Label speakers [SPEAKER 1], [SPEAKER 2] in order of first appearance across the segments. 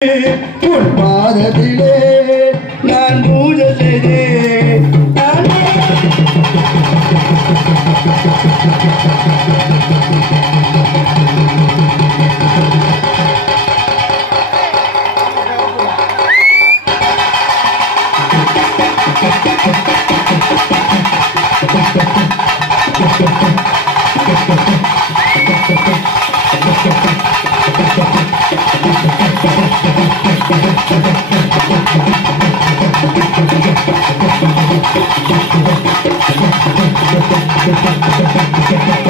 [SPEAKER 1] உன் பாதத்திலே நான் பூஜை செய்தேன். நான் ஏய்!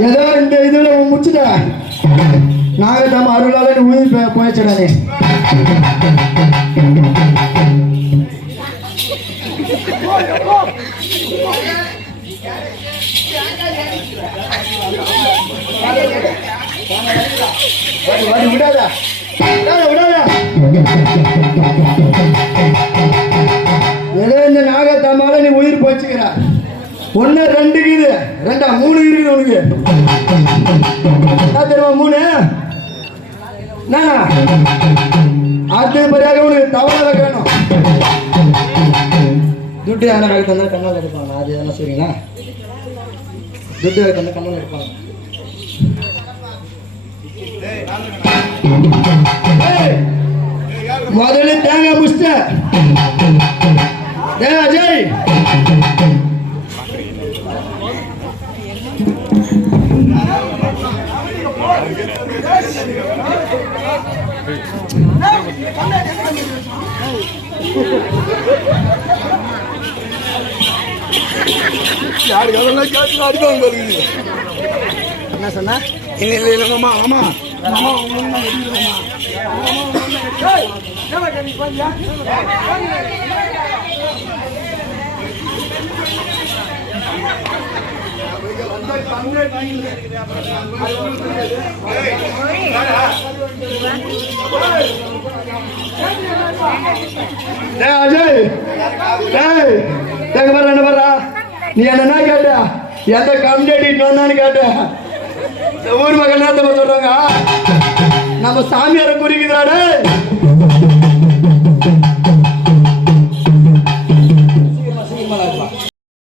[SPEAKER 1] ஏதோ இந்த இதுல முடிச்சுட்டா? நாகதம் அருளால நீ உயிர் போ- விடாதா. நீ ஏதோ இந்த நாகத்தம்மால நீ உயிர் போச்சுக்கிற ஒன்னு ரெண்டு இருக்குது ரெண்டா மூணு இருக்குது உனக்கு. தெரியுமா மூணு? என்ன அடுத்தபடியாக உனக்கு தவளை வைக்கணும் துட்டு யாரை வேலை தந்தா கண்ணால் எடுப்பாங்க அது என்ன சொல்றீங்களா துட்டு வேலை தந்தா கண்ணால் எடுப்பாங்க ஏய், முதல்ல தேங்காய் முடிச்சிட்ட ஏய் அஜய் என்ன சொன்னா?
[SPEAKER 2] இல்லை இல்லை ஆமா ஆமா
[SPEAKER 1] டேய் அஜய்! டேய் எங்க பாரு என்ன பாரு நீ என்ன கேட்ட? எந்த கம்ப்ளைண்ட் வந்தான்னு கேட்ட. ஊர் மக்கள் நேரத்தை சொல்றாங்க? நம்ம சாமியாரை குறிக்குதாடே